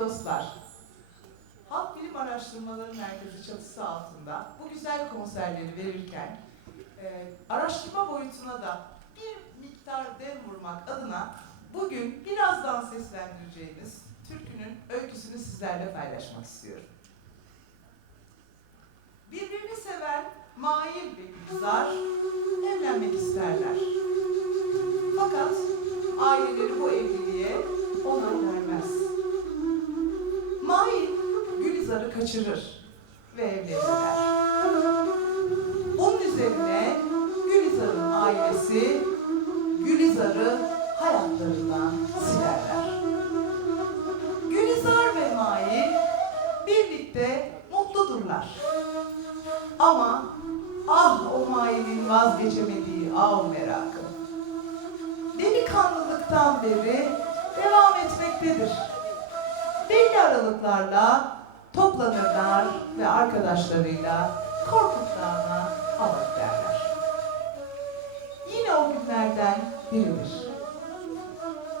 dostlar, Halk Bilim Araştırmaları Merkezi çatısı altında bu güzel konserleri verirken araştırma boyutuna da bir miktar dem vurmak adına bugün birazdan seslendireceğimiz türkünün öyküsünü sizlerle paylaşmak istiyorum. Birbirini seven Mail ve Gülizar evlenmek isterler. Fakat aileleri bu evliliğe onay vermez. Mail Gülizar'ı kaçırır ve evlenirler. Onun üzerine Gülizar'ın ailesi Gülizar'ı hayatlarından silerler. Gülizar ve Mail birlikte mutludurlar. Ama o Mail'in vazgeçemediği av merakı delikanlılıktan beri devam etmektedir. Belli aralıklarla toplanırlar ve arkadaşlarıyla Korkut Dağı'na hava giderler. Yine o günlerden biridir.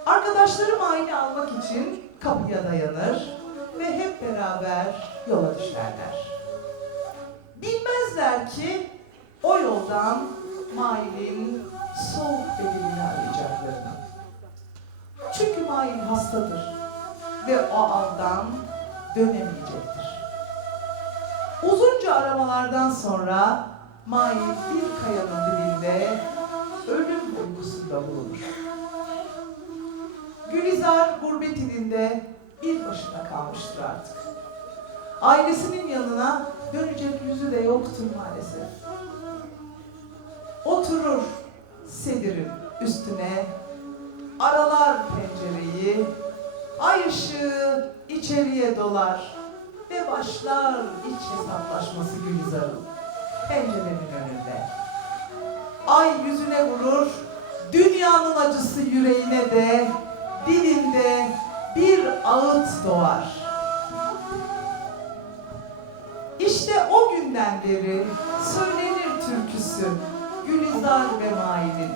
Arkadaşlarım Mail'i almak için kapıya dayanır ve hep beraber yola düşerler. Bilmezler ki o yoldan Mail'in soğuk bedenini arayacaklarını. Çünkü Mail hastadır ve o avdan dönemeyecektir. Uzunca aramalardan sonra Mail bir kayanın dibinde ölüm uykusunda bulunur. Gülizar gurbet ilinde bir başına kalmıştır artık. Ailesinin yanına dönecek yüzü de yoktur maalesef. Oturur sedirin üstüne, aralar pencereyi, ay ışığı içeriye dolar ve başlar iç hesaplaşması Gülizar'ın pencerenin önünde. Ay yüzüne vurur, dünyanın acısı yüreğine de, dilinde bir ağıt doğar. İşte o günden beri söylenir türküsü Gülizar ve Mail'in.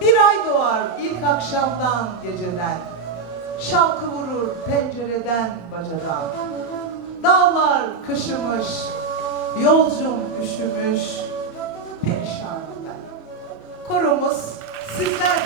Bir ay doğar ilk akşamdan geceden, şalkı vurur pencereden bacadan. Dağlar kışımış, yolcum üşümüş, perişanım ben. Korumuz sizler.